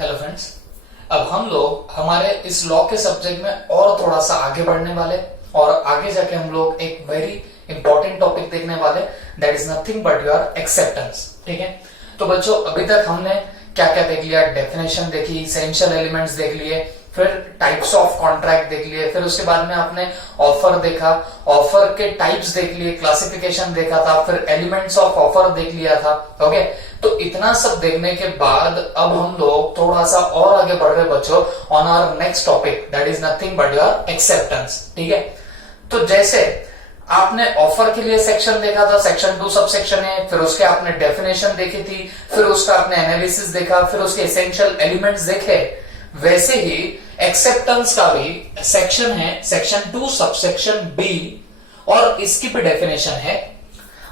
Hello friends, अब हम लोग हमारे इस लॉ के सब्जेक्ट में और थोड़ा सा आगे बढ़ने वाले और आगे जाके हम लोग एक वेरी इंपॉर्टेंट टॉपिक देखने वाले, that is nothing but your acceptance. ठीक है, तो बच्चों अभी तक हमने क्या क्या देख लिया? डेफिनेशन देखी, इसेंशियल एलिमेंट्स देख लिए, फिर टाइप्स ऑफ कॉन्ट्रैक्ट देख लिए, फिर उसके बाद में आपने ऑफर देखा, ऑफर के टाइप्स देख लिए, क्लासिफिकेशन देखा था, फिर एलिमेंट्स ऑफ ऑफर देख लिया था। ओके, तो इतना सब देखने के बाद अब हम लोग थोड़ा सा और आगे बढ़ रहे बच्चों on our next topic, that is nothing but your acceptance. ठीक है, तो जैसे आपने ऑफर के लिए सेक्शन देखा था, सेक्शन 2 सब सेक्शन है, फिर उसके आपने डेफिनेशन देखी थी, फिर उसका आपने एनालिसिस देखा, फिर उसके एसेंशियल एलिमेंट्स देखे, वैसे ही एक्सेप्टेंस का भी सेक्शन है, सेक्शन 2 सबसेक्शन बी, और इसकी भी डेफिनेशन है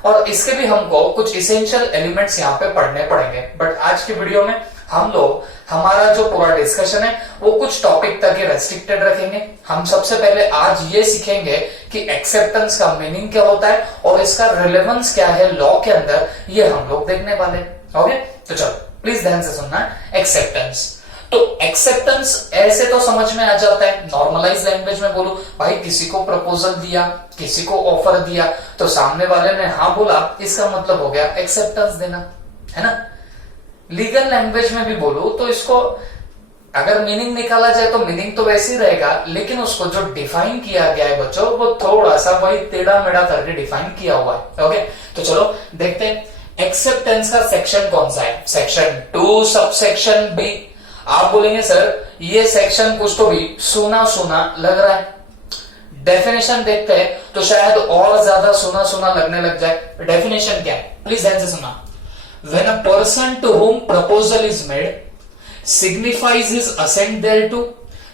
और इसके भी हमको कुछ इसेंशियल एलिमेंट्स यहाँ पे पढ़ने पड़ेंगे। बट आज की वीडियो में हम लोग हमारा जो पूरा डिस्कशन है वो कुछ टॉपिक तक ही रेस्ट्रिक्टेड रखेंगे। हम सबसे पहले आज ये सीखेंगे कि एक्सेप्टेंस का मीनिंग क्या होता है और इसका रिलेवेंस क्या है लॉ के अंदर, ये हम लोग देखने वाले। ओके, तो चलो प्लीज ध्यान से सुनना। एक्सेप्टेंस, तो एक्सेप्टेंस ऐसे तो समझ में आ जाता है, नॉर्मलाइज लैंग्वेज में बोलूं भाई, किसी को प्रपोजल दिया, किसी को ऑफर दिया, तो सामने वाले ने हाँ बोला, इसका मतलब हो गया एक्सेप्टेंस देना, है ना। लीगल लैंग्वेज में भी बोलूं तो इसको अगर मीनिंग निकाला जाए तो मीनिंग तो वैसे ही रहेगा, लेकिन उसको जो डिफाइन किया गया है बच्चों वो थोड़ा सा वही टेढ़ा मेढ़ा करके डिफाइन किया हुआ है। ओके, तो चलो देखते हैं एक्सेप्टेंस का सेक्शन कौन सा है। Section 2 subsection b. आप बोलेंगे सर ये सेक्शन कुछ तो भी सुना सुना लग रहा है, डेफिनेशन देखते हैं तो शायद और ज्यादा सुना सुना लगने लग जाए। डेफिनेशन क्या है, प्लीज ध्यान से सुना। When a person to whom proposal is made signifies his assent thereto,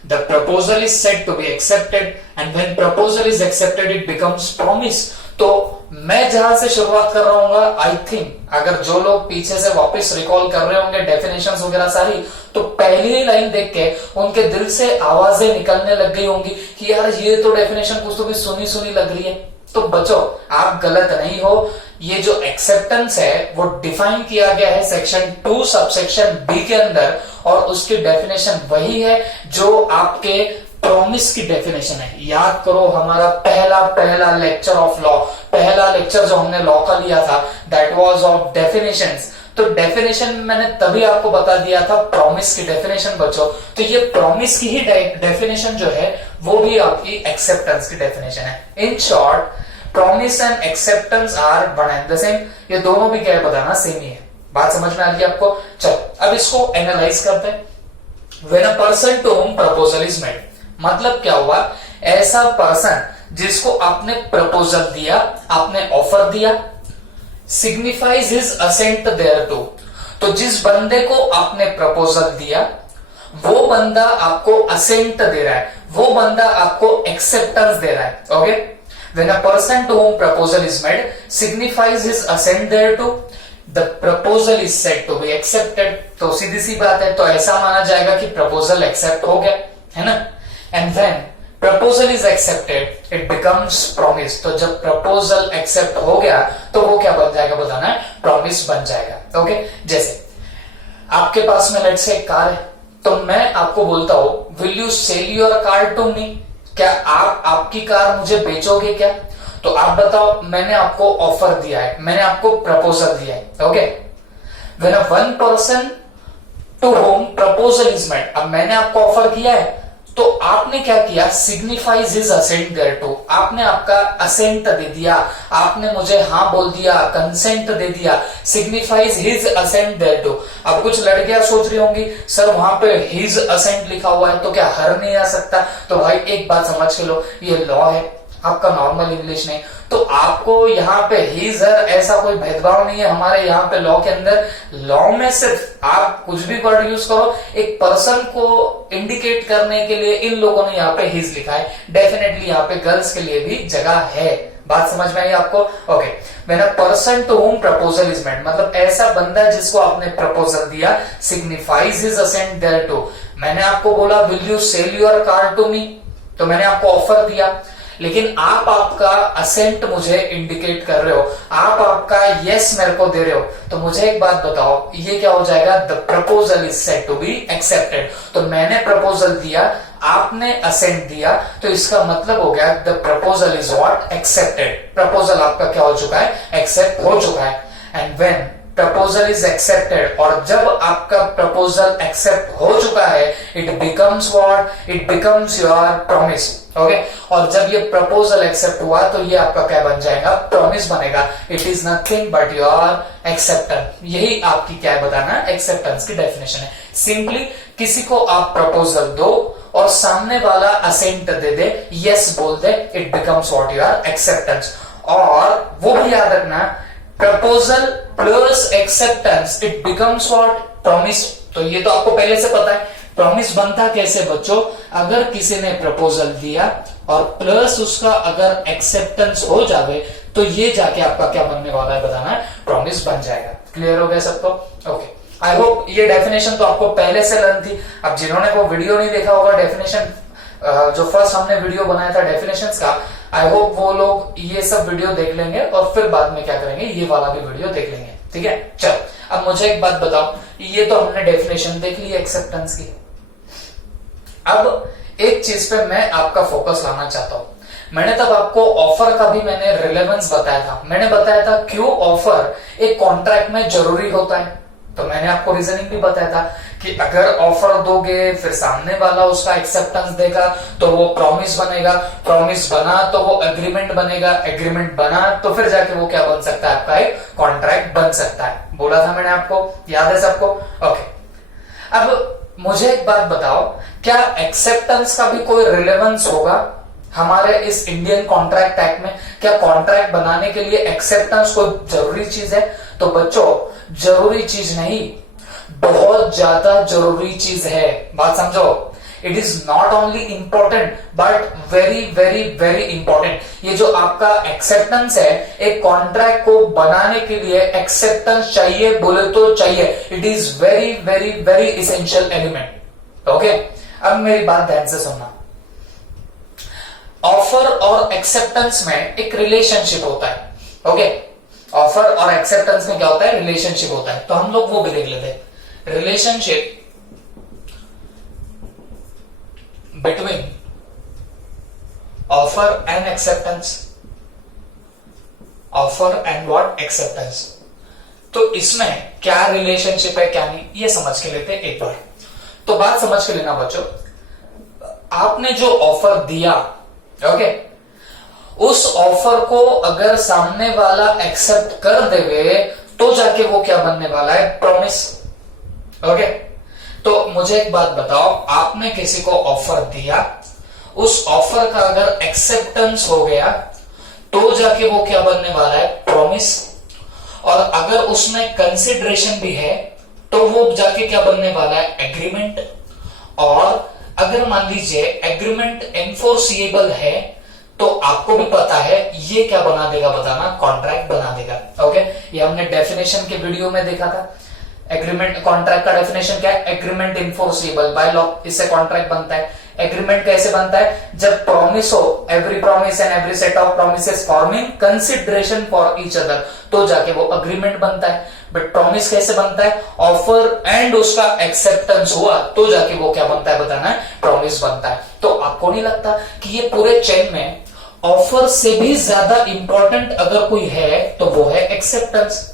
the proposal is said to be accepted, and when proposal is accepted it becomes promise। तो मैं जहां से शुरुआत कर रहा हूँ, आई थिंक अगर जो लोग पीछे से वापस रिकॉल कर रहे होंगे डेफिनेशंस वगैरह सारी, तो पहली ही लाइन देख के उनके दिल से आवाजें निकलने लग गई होंगी कि यार ये तो डेफिनेशन कुछ तो भी सुनी सुनी लग रही है। तो बच्चों आप गलत नहीं हो, ये जो एक्सेप्टेंस है वो डिफाइन किया गया है सेक्शन 2 सबसेक्शन बी के अंदर, और उसकी डेफिनेशन वही है जो आपके प्रॉमिस की डेफिनेशन है। याद करो हमारा पहला लेक्चर ऑफ लॉ, पहला लेक्चर जो हमने लॉ का लिया था दैट वाज ऑफ डेफिनेशंस। तो डेफिनेशन मैंने तभी आपको बता दिया था प्रॉमिस की डेफिनेशन बच्चों, तो ये प्रॉमिस की ही डेफिनेशन जो है वो भी आपकी एक्सेप्टेंस की डेफिनेशन है। In short promise and acceptance are one and the same, ये दोनों भी क्या है बताना सेम ही है। बात समझ में आ गई आपको? चलो अब इसको एनालाइज करते हैं। When a person to whom proposal is made, मतलब क्या हुआ? ऐसा पर्सन जिसको आपने प्रपोजल दिया, आपने ऑफर दिया, सिग्निफाइज हिज असेंट देयरटू, तो जिस बंदे को आपने प्रपोजल दिया वो बंदा आपको असेंट दे रहा है, वो बंदा आपको एक्सेप्टेंस दे रहा है। Okay, when a person to whom proposal is made signifies his assent thereto, the proposal is said to be accepted। तो सीधी सी बात है, तो ऐसा माना जाएगा कि प्रपोजल एक्सेप्ट हो गया, है ना। and when proposal is accepted it becomes promise, तो जब प्रपोजल एक्सेप्ट हो गया तो वो क्या बन जाएगा बताना है, प्रॉमिस बन जाएगा। ओके, जैसे आपके पास में लेट्स से कार है, तो मैं आपको बोलता हूं will you sell your car to me, क्या आप आपकी कार मुझे बेचोगे क्या? तो आप बताओ, मैंने आपको ऑफर दिया है, मैंने आपको प्रपोजल दिया है। Okay, when one person to whom proposal is made, अब मैंने आपको ऑफर किया है तो आपने क्या किया? सिग्निफाइज हिज असेंट देयरटू, आपने आपका असेंट दे दिया, आपने मुझे हाँ बोल दिया, कंसेंट दे दिया, सिग्निफाइज हिज असेंट देयरटू। अब कुछ लड़कियां सोच रही होंगी सर वहां पे हिज असेंट लिखा हुआ है तो क्या हर नहीं आ सकता? तो भाई एक बात समझ के लो, ये लॉ है आपका, नॉर्मल इंग्लिश नहीं, तो आपको यहाँ पे हिज हर ऐसा कोई भेदभाव नहीं है हमारे यहाँ पे लॉ के अंदर। लॉ में सिर्फ आप कुछ भी वर्ड यूज करो, एक पर्सन को इंडिकेट करने के लिए इन लोगों ने यहाँ पे हिज लिखा है, डेफिनेटली यहाँ पे गर्ल्स के लिए भी जगह है। बात समझ में आई आपको? Okay, when a person to whom proposal is made, मतलब ऐसा बंदा जिसको आपने प्रपोजल दिया, सिग्निफाइज हिज असेंट देयरटू। मैंने आपको बोला will you sell your car to me, तो मैंने आपको ऑफर दिया, लेकिन आप आपका असेंट मुझे इंडिकेट कर रहे हो, आप आपका यस मेरे को दे रहे हो, तो मुझे एक बात बताओ, ये क्या हो जाएगा? The proposal is said to be accepted. तो मैंने प्रपोजल दिया, आपने असेंट दिया, तो इसका मतलब हो गया the proposal is what? Accepted. Proposal आपका क्या हो चुका है? एक्सेप्ट हो चुका है। And when proposal is accepted, और जब आपका प्रपोजल एक्सेप्ट हो चुका है, it becomes what? It becomes your promise. Okay, और जब ये प्रपोजल एक्सेप्ट हुआ तो ये आपका क्या बन जाएगा? प्रॉमिस बनेगा। It is nothing but your acceptance. यही आपकी क्या बताना? एक्सेप्टेंस की डेफिनेशन है। सिंपली किसी को आप प्रपोजल दो और सामने वाला असेंट दे दे, यस बोल दे, it becomes what? Your acceptance. और वो भी याद रखना, proposal plus acceptance it becomes what? Promise. तो ये तो आपको पहले से पता है। प्रॉमिस बनता कैसे बच्चों? अगर किसी ने प्रपोजल दिया और प्लस उसका अगर एक्सेप्टेंस हो जावे, तो ये जाके आपका क्या बनने वाला है बताना है? प्रॉमिस बन जाएगा। क्लियर हो गया सबको? ओके, आई होप ये डेफिनेशन तो आपको पहले से लर्न थी। अब जिन्होंने वो वीडियो नहीं देखा होगा डेफिनेशन, जो फर्स्ट हमने वीडियो बनाया था डेफिनेशंस का, आई होप वो लोग ये सब वीडियो देख लेंगे और फिर बाद में क्या करेंगे, ये वाला भी वीडियो देख लेंगे। ठीक है, चलो अब मुझे एक बात बताओ, ये तो हमने डेफिनेशन देख ली एक्सेप्टेंस की। अब एक चीज पे मैं आपका फोकस लाना चाहता हूं। मैंने तब आपको ऑफर का भी मैंने रिलेवेंस बताया था। मैंने बताया था क्यों ऑफर एक कॉन्ट्रैक्ट में जरूरी होता है। तो मैंने आपको रीजनिंग भी बताया था कि अगर ऑफर दोगे, फिर सामने वाला उसका एक्सेप्टेंस देगा, तो वो प्रॉमिस बनेगा, प्रॉमिस बना तो वो एग्रीमेंट बनेगा, एग्रीमेंट बना तो फिर जाके वो क्या बन सकता है? आपका एक कॉन्ट्रैक्ट बन सकता है। बोला था मैंने आपको, याद है सबको? ओके, अब मुझे एक बात बताओ, क्या एक्सेप्टेंस का भी कोई रिलेवेंस होगा हमारे इस इंडियन कॉन्ट्रैक्ट एक्ट में? क्या कॉन्ट्रैक्ट बनाने के लिए एक्सेप्टेंस कोई जरूरी चीज है? तो बच्चों, जरूरी चीज नहीं, बहुत ज्यादा जरूरी चीज है। बात समझो, it is not only important but very very very important. ये जो आपका एक्सेप्टेंस है, एक कॉन्ट्रैक्ट को बनाने के लिए एक्सेप्टेंस चाहिए, बोले तो चाहिए। It is very very very essential element. Okay, अब मेरी बात ध्यान से सुनना। ऑफर और एक्सेप्टेंस में एक रिलेशनशिप होता है। ओके, ऑफर और एक्सेप्टेंस में क्या होता है? रिलेशनशिप होता है। तो हम लोग वो भी देख लेते हैं, relationship between offer and acceptance. Offer and what? Acceptance. तो इसमें क्या रिलेशनशिप है, क्या नहीं, ये समझ के लेते हैं एक बार। तो बात समझ के लेना बच्चों, आपने जो ऑफर दिया, ओके, उस ऑफर को अगर सामने वाला एक्सेप्ट कर देवे तो जाके वो क्या बनने वाला है? प्रॉमिस। ओके, तो मुझे एक बात बताओ, आपने किसी को ऑफर दिया, उस ऑफर का अगर एक्सेप्टेंस हो गया तो जाके वो क्या बनने वाला है? प्रॉमिस। और अगर उसमें कंसिडरेशन भी है तो वो जाके क्या बनने वाला है? एग्रीमेंट। और अगर मान लीजिए एग्रीमेंट एनफोर्सिएबल है तो आपको भी पता है ये क्या बना देगा बताना? कॉन्ट्रैक्ट बना देगा। ओके, ये हमने डेफिनेशन के वीडियो में देखा था। एग्रीमेंट, कॉन्ट्रैक्ट का डेफिनेशन क्या है? एग्रीमेंट इनफोर्सिबल बाय लॉ, इससे कॉन्ट्रैक्ट बनता है। एग्रीमेंट कैसे बनता है? जब प्रॉमिस हो, every promise and every set of promises forming consideration for each other, तो जाके वो अग्रीमेंट बनता है। बट प्रॉमिस कैसे बनता है? ऑफर एंड उसका एक्सेप्टेंस हुआ तो जाके वो क्या बनता है बताना है? प्रॉमिस बनता है। तो आपको नहीं लगता कि ये पूरे चेन में ऑफर से भी ज्यादा इंपॉर्टेंट अगर कोई है तो वो है एक्सेप्टेंस?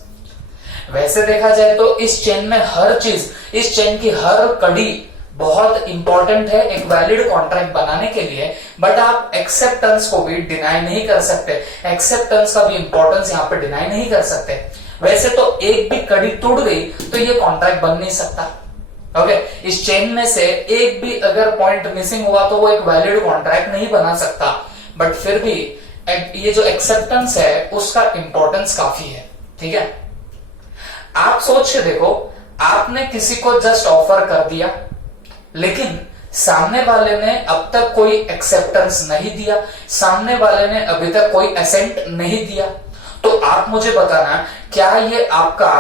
वैसे देखा जाए तो इस चेन में हर चीज, इस चेन की हर कड़ी बहुत इंपॉर्टेंट है एक वैलिड कॉन्ट्रैक्ट बनाने के लिए। बट आप एक्सेप्टेंस को भी डिनाई नहीं कर सकते, एक्सेप्टेंस का भी इंपॉर्टेंस यहाँ पे डिनाई नहीं कर सकते। वैसे तो एक भी कड़ी टूट गई तो ये कॉन्ट्रैक्ट बन नहीं सकता। ओके, इस चेन में से एक भी अगर पॉइंट मिसिंग हुआ तो वो एक वैलिड कॉन्ट्रैक्ट नहीं बना सकता। बट फिर भी ये जो एक्सेप्टेंस है उसका इंपॉर्टेंस काफी है। ठीक है, आप सोच के देखो, आपने किसी को जस्ट ऑफर कर दिया, लेकिन सामने वाले ने अब तक कोई एक्सेप्टेंस नहीं दिया, सामने वाले ने अभी तक कोई एसेंट नहीं दिया, तो आप मुझे बताना क्या ये आपका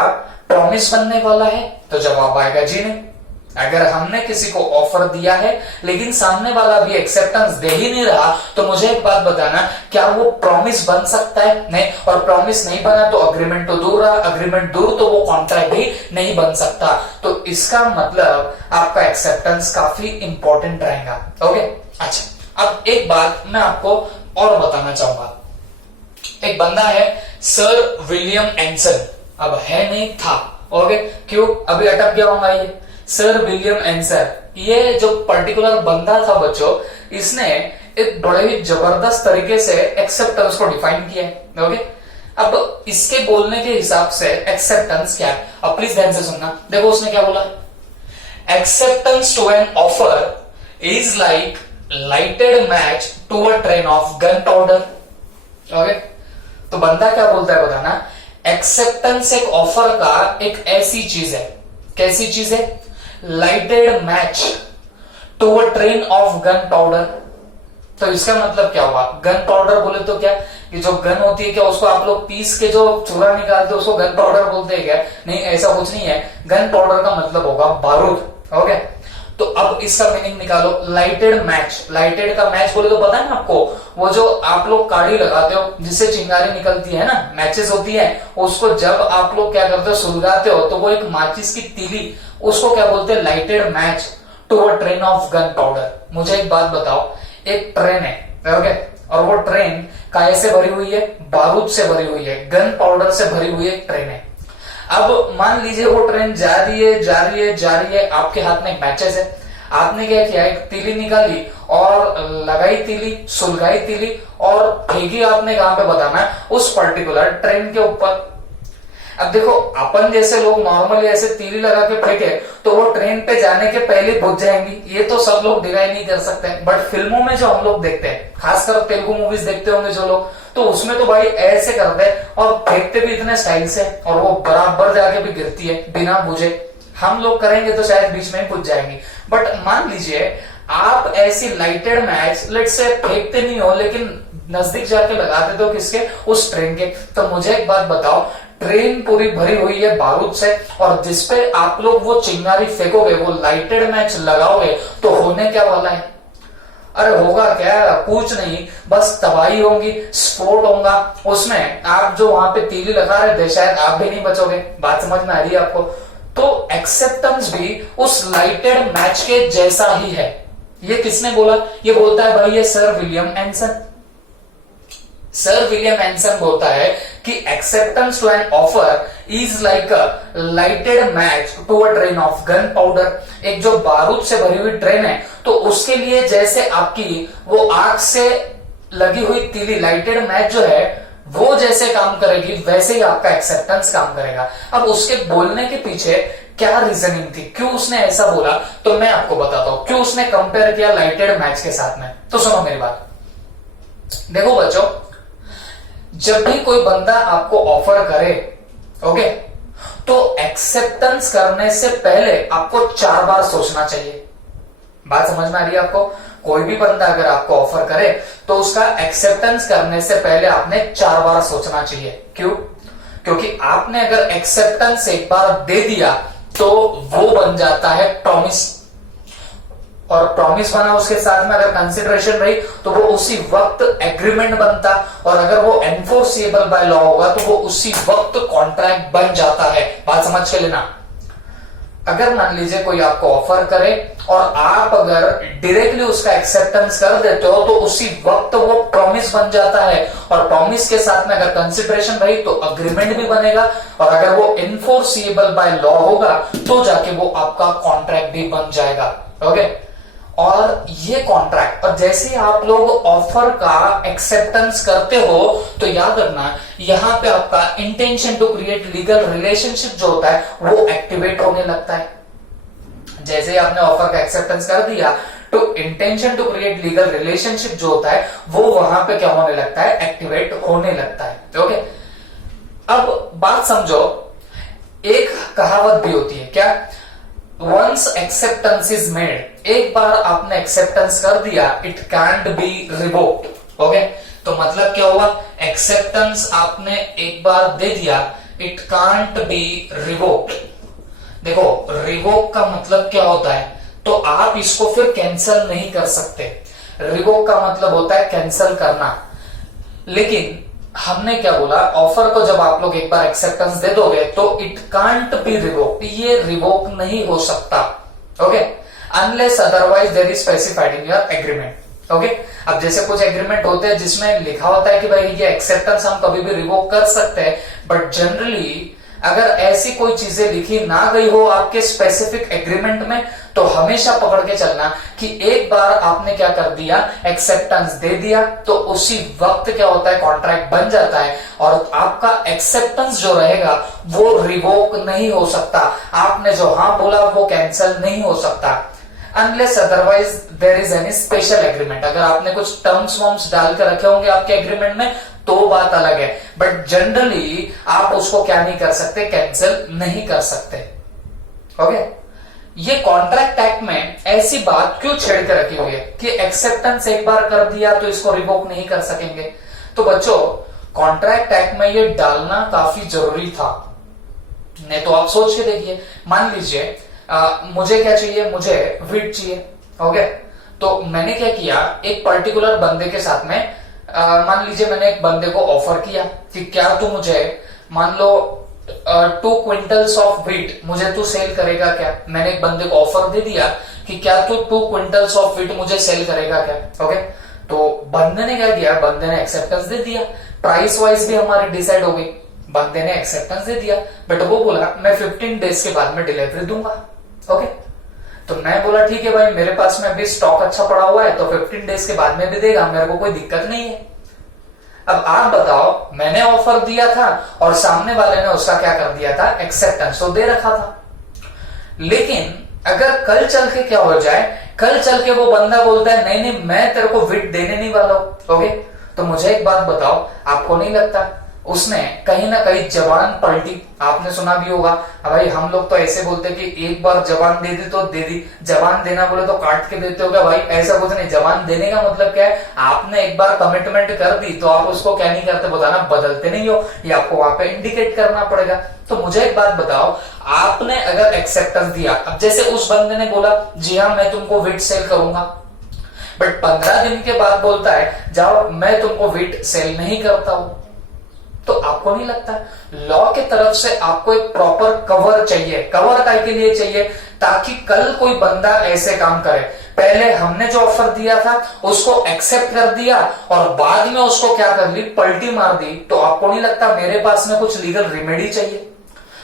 प्रॉमिस बनने वाला है? तो जवाब आएगा जी नहीं। अगर हमने किसी को ऑफर दिया है लेकिन सामने वाला भी एक्सेप्टेंस दे ही नहीं रहा, तो मुझे एक बात बताना, क्या वो प्रॉमिस बन सकता है? नहीं। और प्रॉमिस नहीं बना तो अग्रीमेंट तो दूर रहा, अग्रीमेंट दूर तो वो कॉन्ट्रैक्ट भी नहीं बन सकता। तो इसका मतलब आपका एक्सेप्टेंस काफी इंपॉर्टेंट रहेगा। ओके, अच्छा, अब एक बात मैं आपको और बताना चाहूंगा। एक बंदा है सर विलियम एंसन, अब है नहीं था। ओके, क्यों? अभी अटक गया होगा ये सर विलियम एंसन। ये जो पर्टिकुलर बंदा था बच्चों, इसने एक बड़े ही जबरदस्त तरीके से एक्सेप्टेंस को डिफाइन किया है। ओके, अब इसके बोलने के हिसाब से एक्सेप्टेंस क्या है, अब प्लीज ध्यान से सुनना। देखो उसने क्या बोला, acceptance to an offer is like lighted match to a train of gunpowder. Okay, तो बंदा क्या बोलता है बताना, एक्सेप्टेंस एक ऑफर का एक ऐसी चीज है, कैसी चीज है, lighted match to a train of gunpowder. तो इसका मतलब क्या हुआ, गन पाउडर बोले तो क्या, ये जो गन होती है क्या उसको आप लोग पीस के जो चूरा निकालते हो उसको गन पाउडर बोलते हैं क्या? नहीं, ऐसा कुछ नहीं है। गन पाउडर का मतलब होगा बारूद। ओके, तो अब इसका मीनिंग निकालो, लाइटेड मैच। लाइटेड का मैच बोले तो पता है ना आपको, वो जो आप लोग काड़ी लगाते हो जिससे चिंगारी निकलती है ना, मैचेस होती है, उसको जब आप लोग क्या करते हो, सुलगाते हो, तो वो एक माचिस की तीली, उसको क्या बोलते हैं, lighted match to a train of gunpowder. मुझे एक बात बताओ, एक ट्रेन है, ओके, और वो ट्रेन काय से भरी हुई है, बारूद से भरी हुई है, गन पाउडर से भरी हुई एक ट्रेन है। अब मान लीजिए वो ट्रेन जा रही है, जा रही है, जा रही है, आपके हाथ में एक मैचेस है, आपने क्या किया, एक तीली निकाली और लगाई तीली, सुलगाई तीली और फेंकी आपने कहां पे बताना है, उस पर्टिकुलर ट्रेन के ऊपर। अब देखो अपन जैसे लोग नॉर्मली ऐसे तीली लगा के फेंके तो वो ट्रेन पे जाने के पहले बुझ जाएंगी, ये तो सब लोग डिनाई नहीं कर सकते। बट फिल्मों में जो हम लोग देखते हैं, खासकर तेलुगु मूवीज देखते होंगे जो लोग, तो उसमें तो भाई ऐसे करते हैं और फेंकते भी इतने स्टाइल से, और वो बराबर जाके भी गिरती है बिना बुझे। हम लोग करेंगे तो शायद बीच में ही बुझ जाएंगी। बट मान लीजिए आप ऐसी लाइटेड मैच लेट से फेंकते नहीं हो लेकिन नजदीक जाके लगा देते हो, किसके, उस ट्रेन के। तो मुझे एक बात बताओ, ट्रेन पूरी भरी हुई है बारूद से, और जिसपे आप लोग वो चिंगारी फेंकोगे, वो लाइटेड मैच लगाओगे, तो होने क्या वाला है? अरे होगा क्या, कुछ नहीं, बस तबाही होगी, स्फोट होगा। उसमें आप जो वहां पे तीली लगा रहे थे शायद आप भी नहीं बचोगे। बात समझ में आ रही है आपको? तो एक्सेप्टेंस भी उस लाइटेड मैच के जैसा ही है। ये किसने बोला? ये बोलता है भाई ये sir William Anson. Sir William Anson बोलता है कि acceptance to an offer is like a lighted match to a train of gunpowder. एक जो बारूद से भरी हुई ट्रेन है, तो उसके लिए जैसे आपकी वो आग से लगी हुई तीली, लाइटेड मैच जो है, वो जैसे काम करेगी, वैसे ही आपका एक्सेप्टेंस काम करेगा। अब उसके बोलने के पीछे क्या रीजनिंग थी, क्यों उसने ऐसा बोला, तो मैं आपको बताता हूं क्यों उसने कंपेयर किया लाइटेड मैच के साथ में। तो सुनो मेरी बात, देखो बच्चों, जब भी कोई बंदा आपको ऑफर करे, ओके, तो एक्सेप्टेंस करने से पहले आपको 4 बार सोचना चाहिए। बात समझ में आ रही है आपको? कोई भी बंदा अगर आपको ऑफर करे तो उसका एक्सेप्टेंस करने से पहले आपने 4 बार सोचना चाहिए। क्यों? क्योंकि आपने अगर एक्सेप्टेंस एक बार दे दिया तो वो बन जाता है प्रॉमिस, और प्रॉमिस बना, उसके साथ में अगर कंसिडरेशन रही तो वो उसी वक्त एग्रीमेंट बनता, और अगर वो एनफोर्सिएबल बाय लॉ होगा तो वो उसी वक्त कॉन्ट्रैक्ट बन जाता है। बात समझ के लेना। अगर मान लीजिए कोई आपको ऑफर करे और आप अगर डायरेक्टली उसका एक्सेप्टेंस कर देते हो तो उसी वक्त वो प्रॉमिस बन जाता है, और प्रॉमिस के साथ में अगर कंसिडरेशन रही तो अग्रीमेंट भी बनेगा, और अगर वो एनफोर्सिएबल बाय लॉ होगा तो जाके वो आपका कॉन्ट्रैक्ट भी बन जाएगा। ओके, और ये कॉन्ट्रैक्ट, और जैसे ही आप लोग ऑफर का एक्सेप्टेंस करते हो तो याद रखना, यहां पे आपका intention to create legal relationship जो होता है वो एक्टिवेट होने लगता है। जैसे ही आपने ऑफर का एक्सेप्टेंस कर दिया तो intention to create legal relationship जो होता है वो वहां पे क्या होने लगता है, एक्टिवेट होने लगता है। ओके, अब बात समझो, एक कहावत भी होती है, क्या, वंस एक्सेप्टेंस इज मेड, एक बार आपने एक्सेप्टेंस कर दिया, it cantt B revoked. Okay, तो मतलब क्या हुआ, एक्सेप्टेंस आपने एक बार दे दिया, इट कांट बी रिवोक्ड। देखो रिवोक का मतलब क्या होता है, तो आप इसको फिर कैंसिल नहीं कर सकते। रिवोक का मतलब होता है कैंसिल करना। लेकिन हमने क्या बोला, ऑफर को जब आप लोग एक बार एक्सेप्टेंस दे दोगे तो इट कांट बी रिवोक, ये रिवोक नहीं हो सकता। Okay, unless otherwise there is specified in your agreement. Okay, अब जैसे कुछ एग्रीमेंट होते हैं जिसमें लिखा होता है कि भाई ये एक्सेप्टेंस हम कभी भी रिवोक कर सकते हैं, बट जनरली अगर ऐसी कोई चीजें लिखी ना गई हो आपके स्पेसिफिक एग्रीमेंट में, तो हमेशा पकड़ के चलना कि एक बार आपने क्या कर दिया, एक्सेप्टेंस दे दिया, तो उसी वक्त क्या होता है, कॉन्ट्रैक्ट बन जाता है और आपका एक्सेप्टेंस जो रहेगा वो रिवोक नहीं हो सकता। आपने जो हाँ बोला वो कैंसिल नहीं हो सकता, unless otherwise there is any special agreement. अगर आपने कुछ टर्म्स वॉर्म्स डाल के रखे होंगे आपके एग्रीमेंट में तो बात अलग है, बट जनरली आप उसको क्या नहीं कर सकते, कैंसिल नहीं कर सकते। ओके, ये कॉन्ट्रैक्ट एक्ट में ऐसी बात क्यों छेड़ के रखी हुई है कि एक्सेप्टेंस एक बार कर दिया तो इसको रिवोक नहीं कर सकेंगे। तो बच्चों, कॉन्ट्रैक्ट एक्ट में ये डालना काफी जरूरी था। नहीं तो आप सोच के देखिए, मान लीजिए मुझे क्या चाहिए, मुझे व्हीट चाहिए। ओके, तो मैंने क्या किया, एक पर्टिकुलर बंदे के साथ में मान लीजिए मैंने एक बंदे को ऑफर किया कि क्या तू मुझे, मान लो 2 क्विंटल्स ऑफ व्हीट मुझे तू सेल करेगा क्या। मैंने एक बंदे को ऑफर दे दिया कि क्या तू 2 क्विंटल्स ऑफ व्हीट मुझे सेल करेगा क्या। ओके, तो बंदे ने क्या किया, बंदे ने एक्सेप्टेंस दे दिया, प्राइस वाइज भी हमारी डिसाइड हो गई, बंदे ने एक्सेप्टेंस दे दिया, बट वो बोला मैं 15 डेज के बाद में डिलीवरी दूंगा। ओके, तो मैं बोला ठीक है भाई, मेरे पास में अभी स्टॉक अच्छा पड़ा हुआ है तो 15 डेज के बाद में भी देगा, मेरे को कोई दिक्कत नहीं है। अब आप बताओ, मैंने ऑफर दिया था और सामने वाले ने उसका क्या कर दिया था, एक्सेप्टेंस तो दे रखा था। लेकिन अगर कल चल के क्या हो जाए, कल चल के वो बंदा बोलता है नहीं नहीं मैं तेरे को व्हीट देने नहीं वाला हूं। ओके, तो मुझे एक बात बताओ, आपको नहीं लगता उसने कहीं ना कहीं जबान पलटी। आपने सुना भी होगा, भाई हम लोग तो ऐसे बोलते कि एक बार जबान दे दी तो दे दी, जबान देना बोले तो काट के देते हो क्या भाई, ऐसा कुछ नहीं। जबान देने का मतलब क्या है, आपने एक बार कमिटमेंट कर दी तो आप उसको क्या नहीं करते, बताना बदलते नहीं हो, ये आपको वहां पे इंडिकेट करना पड़ेगा। तो मुझे एक बात बताओ, आपने अगर एक्सेप्टेंस दिया, अब जैसे उस बंदे ने बोला जी हाँ मैं तुमको व्हीट सेल करूंगा, बट 15 दिन के बाद बोलता है जाओ मैं तुमको व्हीट सेल नहीं करता हूं, तो आपको नहीं लगता लॉ की तरफ से आपको एक प्रॉपर कवर चाहिए। कवर काय के लिए चाहिए, ताकि कल कोई बंदा ऐसे काम करे, पहले हमने जो ऑफर दिया था उसको एक्सेप्ट कर दिया और बाद में उसको क्या कर ली, पलटी मार दी, तो आपको नहीं लगता मेरे पास में कुछ लीगल रेमेडी चाहिए।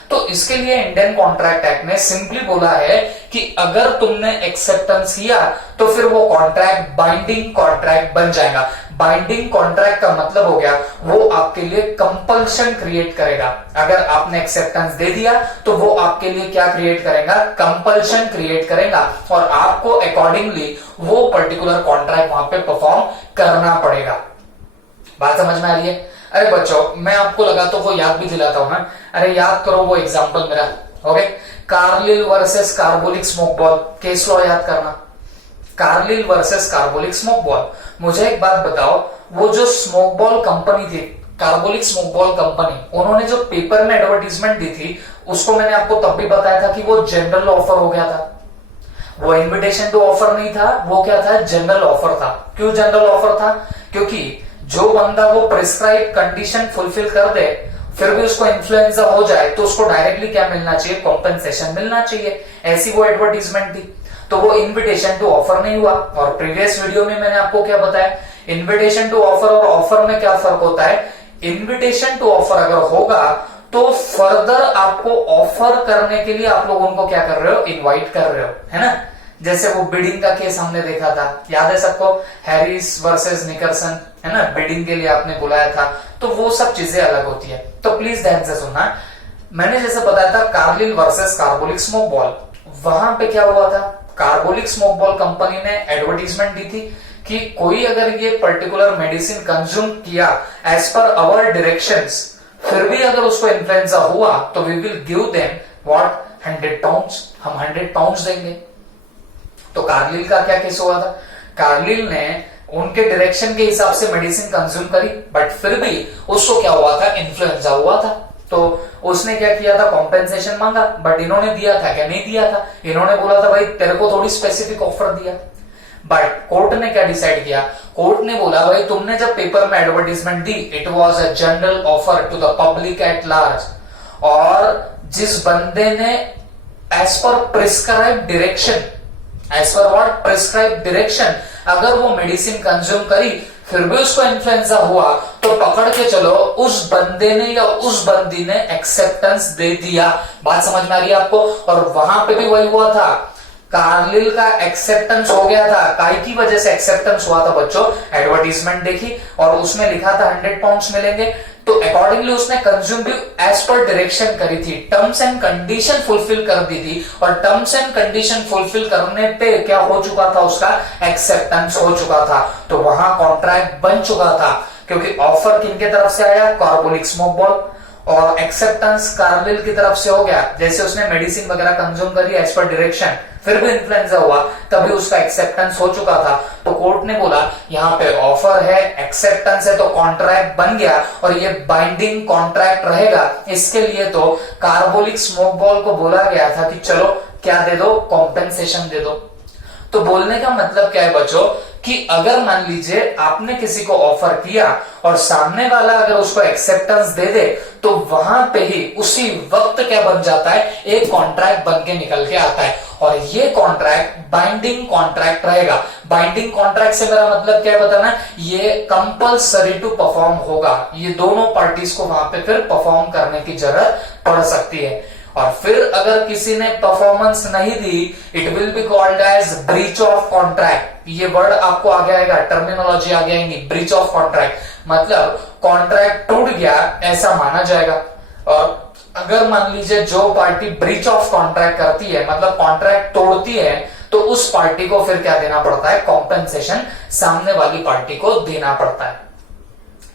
तो इसके लिए इंडियन कॉन्ट्रैक्ट एक्ट ने सिंपली बोला है कि अगर तुमने एक्सेप्टेंस किया तो फिर वो कॉन्ट्रैक्ट बाइंडिंग कॉन्ट्रैक्ट बन जाएगा। बाइंडिंग कॉन्ट्रैक्ट का मतलब हो गया वो आपके लिए कंपल्शन क्रिएट करेगा। अगर आपने एक्सेप्टेंस दे दिया तो वो आपके लिए क्या क्रिएट करेगा, कंपल्शन क्रिएट करेगा और आपको अकॉर्डिंगली वो पर्टिकुलर कॉन्ट्रैक्ट वहां पे परफॉर्म करना पड़ेगा। बात समझ में आ रही है? अरे बच्चों, मैं आपको लगा तो वो याद भी दिलाता हूं ना। अरे याद करो वो एग्जांपल मेरा, okay, Carlill versus Carbolic Smoke ball, case law याद करना, Carlill versus Carbolic Smoke ball. मुझे एक बात बताओ, वो जो स्मोक बॉल कंपनी थी, कार्बोलिक स्मोक बॉल कंपनी, उन्होंने जो पेपर में एडवर्टीजमेंट दी थी उसको मैंने आपको तब भी बताया था कि वो जनरल ऑफर हो गया था, वो इन्विटेशन टू ऑफर नहीं था, वो क्या था, जनरल ऑफर था। क्यों जनरल ऑफर था? क्योंकि जो बंदा वो प्रिस्क्राइब कंडीशन फुलफिल कर दे फिर भी उसको इन्फ्लुएंजा हो जाए तो उसको डायरेक्टली क्या मिलना चाहिए, कॉम्पेंसेशन मिलना चाहिए। ऐसी वो एडवर्टीजमेंट थी, तो वो इन्विटेशन टू ऑफर नहीं हुआ। और प्रीवियस वीडियो में मैंने आपको क्या बताया, इन्विटेशन टू ऑफर और ऑफर में क्या फर्क होता है। इन्विटेशन टू ऑफर अगर होगा तो फर्दर आपको ऑफर करने के लिए आप लोग उनको क्या कर रहे हो, इनवाइट कर रहे हो, है ना। जैसे वो बिडिंग का केस हमने देखा था, याद है सबको, हैरिस वर्सेस निकलसन, है ना, बिडिंग के लिए आपने बुलाया था। तो वो सब चीजें अलग होती है, तो प्लीज ध्यान से सुनना। मैंने जैसे बताया था Carlill versus Carbolic Smoke Ball, वहां पे क्या हुआ था, कार्बोलिक स्मोक बॉल कंपनी ने एडवर्टीजमेंट दी थी कि कोई अगर ये पर्टिकुलर मेडिसिन कंज्यूम किया एज पर आवर डायरेक्शंस, फिर भी अगर उसको इन्फ्लुएंजा हुआ तो we will give them what, 100 pounds, हम 100 पाउंड्स देंगे। तो कार्लिल का क्या केस हुआ था, कार्लिल ने उनके डायरेक्शन के हिसाब से मेडिसिन कंज्यूम करी, बट फिर भी उसको क्या हुआ था, इन्फ्लुएंजा हुआ था। तो उसने क्या किया था, कॉम्पेंसेशन मांगा, बट इन्होंने दिया था क्या, नहीं दिया था। इन्होंने बोला था भाई तेरे को थोड़ी स्पेसिफिक ऑफर दिया, बट कोर्ट ने क्या डिसाइड किया, कोर्ट ने बोला भाई तुमने जब पेपर में एडवर्टीजमेंट दी, it was a general offer to the public at large, और जिस बंदे ने as per prescribe direction, as per what, prescribe direction, अगर वो मेडिसिन कंज्यूम करी फिर भी उसको इन्फ्लुएंजा हुआ, तो पकड़ के चलो उस बंदे ने या उस बंदी ने एक्सेप्टेंस दे दिया। बात समझ में आ रही है आपको। और वहां पे भी वही हुआ था, कार्लिल का एक्सेप्टेंस हो गया था। काई की वजह से एक्सेप्टेंस हुआ था बच्चों, एडवर्टीजमेंट देखी और उसमें लिखा था 100 पाउंड्स मिलेंगे, तो अकॉर्डिंगली उसने कंज्यूम भी एज पर डायरेक्शन करी थी, टर्म्स एंड कंडीशन फुलफिल कर दी थी, और टर्म्स एंड कंडीशन फुलफिल करने पे क्या हो चुका था, उसका एक्सेप्टेंस हो चुका था। तो वहां कॉन्ट्रैक्ट बन चुका था, क्योंकि ऑफर किनके तरफ से आया, कार्बोलिक स्मोक बॉल, और एक्सेप्टेंस कार्लिल की तरफ से हो गया। जैसे उसने मेडिसिन वगैरह कंज्यूम करी एज पर डायरेक्शन, फिर भी इन्फ्लुएंजा हुआ, तभी उसका एक्सेप्टेंस हो चुका था। तो कोर्ट ने बोला यहाँ पे ऑफर है, एक्सेप्टेंस है, तो कॉन्ट्रैक्ट बन गया और ये बाइंडिंग कॉन्ट्रैक्ट रहेगा। इसके लिए तो कार्बोलिक स्मोक बॉल को बोला गया था कि चलो क्या दे दो, कॉम्पेंसेशन दे दो। तो बोलने का मतलब क्या है बच्चों, कि अगर मान लीजिए आपने किसी को ऑफर किया और सामने वाला अगर उसको एक्सेप्टेंस दे दे, तो वहां पे ही उसी वक्त क्या बन जाता है, एक कॉन्ट्रैक्ट बन के निकल के आता है, और ये कॉन्ट्रैक्ट बाइंडिंग कॉन्ट्रैक्ट रहेगा। बाइंडिंग कॉन्ट्रैक्ट से मेरा मतलब क्या है बताना, ये कंपल्सरी टू परफॉर्म होगा, ये दोनों पार्टीज को वहां पे फिर परफॉर्म करने की जरूरत पड़ सकती है। और फिर अगर किसी ने परफॉर्मेंस नहीं दी, it will be called as breach of contract. ये वर्ड आपको आगे आएगा, टर्मिनोलॉजी आगे आएंगी, ब्रीच ऑफ कॉन्ट्रैक्ट मतलब कॉन्ट्रैक्ट टूट गया ऐसा माना जाएगा। और अगर मान लीजिए जो पार्टी ब्रीच ऑफ कॉन्ट्रैक्ट करती है, मतलब कॉन्ट्रैक्ट तोड़ती है, तो उस पार्टी को फिर क्या देना पड़ता है, कॉम्पेंसेशन सामने वाली पार्टी को देना पड़ता है।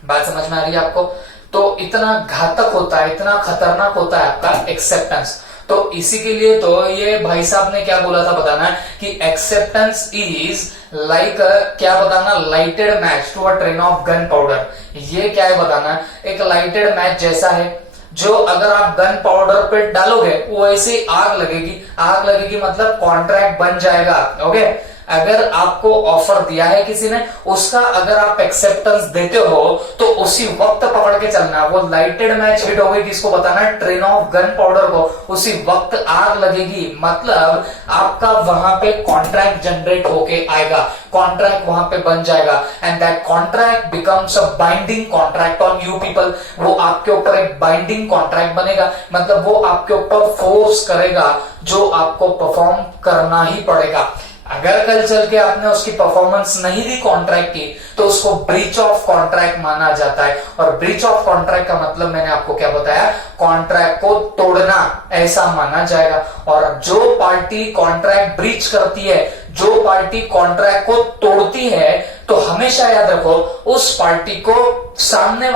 बात समझ में आ रही है आपको। तो इतना घातक होता है, इतना खतरनाक होता है आपका एक्सेप्टेंस। तो इसी के लिए तो ये भाई साहब ने क्या बोला था बताना, कि एक्सेप्टेंस इज लाइक क्या बताना, lighted match to a train of gunpowder. ये क्या है बताना, एक लाइटेड मैच जैसा है, जो अगर आप गन पाउडर पे डालोगे वो ऐसे आग लगेगी। आग लगेगी मतलब कॉन्ट्रैक्ट बन जाएगा। ओके, अगर आपको ऑफर दिया है किसी ने, उसका अगर आप एक्सेप्टेंस देते हो तो उसी वक्त पकड़ के चलना। वो लाइटेड मैच हिट हो गई, किसको बताना है, ट्रेन ऑफ गन पाउडर को, उसी वक्त आग लगेगी, मतलब आपका वहां पे कॉन्ट्रैक्ट जनरेट होके आएगा, कॉन्ट्रैक्ट वहां पे बन जाएगा, and that contract becomes a binding contract on you people. वो आपके ऊपर एक बाइंडिंग कॉन्ट्रैक्ट बनेगा, मतलब वो आपके ऊपर फोर्स करेगा, जो आपको परफॉर्म करना ही पड़ेगा। अगर कल चल के आपने उसकी परफॉर्मेंस नहीं दी कॉन्ट्रैक्ट की, तो उसको ब्रीच ऑफ कॉन्ट्रैक्ट माना जाता है। और ब्रीच ऑफ कॉन्ट्रैक्ट का मतलब मैंने आपको क्या बताया, कॉन्ट्रैक्ट को तोड़ना ऐसा माना जाएगा। और जो पार्टी कॉन्ट्रैक्ट ब्रीच करती है, जो पार्टी कॉन्ट्रैक्ट को तोड़ती है, तो हमेशा याद रखो उस पार्टी को सामने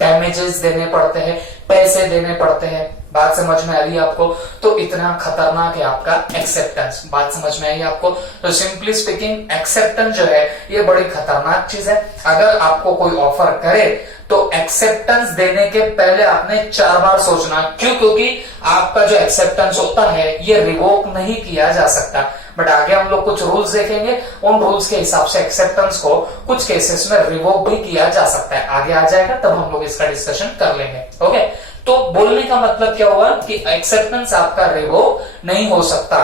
डैमेजेस देने पड़ते हैं, पैसे देने पड़ते हैं। बात समझ में आ रही है आपको। तो इतना खतरनाक है आपका एक्सेप्टेंस। बात समझ में आई आपको। तो सिंपली स्पीकिंग एक्सेप्टेंस जो है ये बड़ी खतरनाक चीज है। अगर आपको कोई ऑफर करे तो एक्सेप्टेंस देने के पहले आपने 4 बार सोचना। क्यों? क्योंकि आपका जो एक्सेप्टेंस होता है ये रिवोक नहीं किया जा सकता। बट आगे हम लोग कुछ रूल्स देखेंगे, उन रूल्स के हिसाब से एक्सेप्टेंस को कुछ केसेस में रिवोक भी किया जा सकता है। आगे आ जाएगा तब हम लोग इसका डिस्कशन कर लेंगे। ओके, तो बोलने का मतलब क्या हुआ कि एक्सेप्टेंस आपका रिवोक नहीं हो सकता।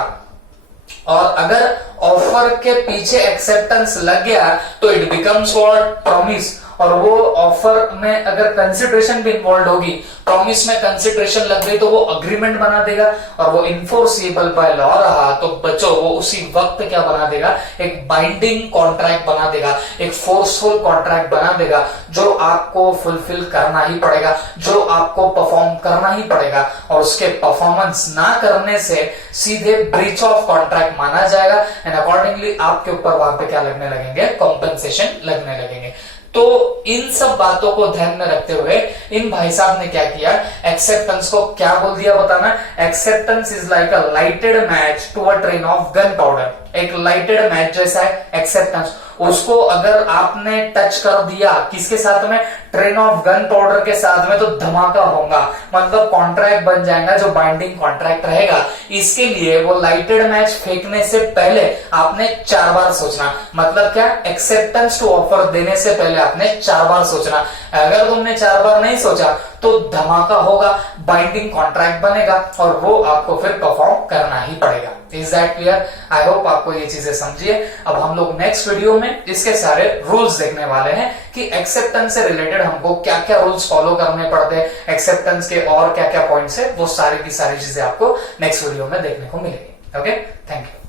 और अगर ऑफर के पीछे एक्सेप्टेंस लग गया तो इट बिकम्स व्हाट, प्रॉमिस। और वो ऑफर में अगर कंसिडरेशन भी इन्वॉल्व होगी, प्रॉमिस में कंसिडरेशन लग गई तो वो अग्रीमेंट बना देगा और वो इन्फोर्सिबल बाय लॉ रहा तो बच्चों वो उसी वक्त क्या बना देगा, एक बाइंडिंग कॉन्ट्रैक्ट बना देगा, एक फोर्सफुल कॉन्ट्रैक्ट बना देगा जो आपको फुलफिल करना ही पड़ेगा, जो आपको परफॉर्म करना ही पड़ेगा। और उसके परफॉर्मेंस ना करने से सीधे ब्रीच ऑफ कॉन्ट्रैक्ट माना जाएगा एंड अकॉर्डिंगली आपके ऊपर वहां पे क्या लगने लगेंगे, कॉम्पेंसेशन लगने लगेंगे। तो इन सब बातों को ध्यान में रखते हुए इन भाई साहब ने क्या किया, एक्सेप्टेंस को क्या बोल दिया बताना, acceptance is like a lighted match to a train of gunpowder. एक लाइटेड मैच जैसा है एक्सेप्टेंस। उसको अगर आपने टच कर दिया किसके साथ में, ट्रेन ऑफ गन पाउडर के साथ में, तो धमाका होगा, मतलब कॉन्ट्रैक्ट बन जाएगा जो बाइंडिंग कॉन्ट्रैक्ट रहेगा। इसके लिए वो लाइटेड मैच फेंकने से पहले आपने 4 बार सोचना, मतलब क्या, एक्सेप्टेंस टू ऑफर देने से पहले आपने 4 बार सोचना। अगर तुमने 4 बार नहीं सोचा तो धमाका होगा, बाइंडिंग कॉन्ट्रैक्ट बनेगा और वो आपको फिर परफॉर्म करना ही पड़ेगा। Is that clear? I hope आपको ये चीजें समझिए। अब हम लोग नेक्स्ट वीडियो में इसके सारे रूल्स देखने वाले हैं कि एक्सेप्टेंस से रिलेटेड हमको क्या क्या रूल्स फॉलो करने पड़ते हैं, एक्सेप्टेंस के और क्या क्या पॉइंट्स है, वो सारी की सारी चीजें आपको नेक्स्ट वीडियो में देखने को मिलेगी। Okay, thank you.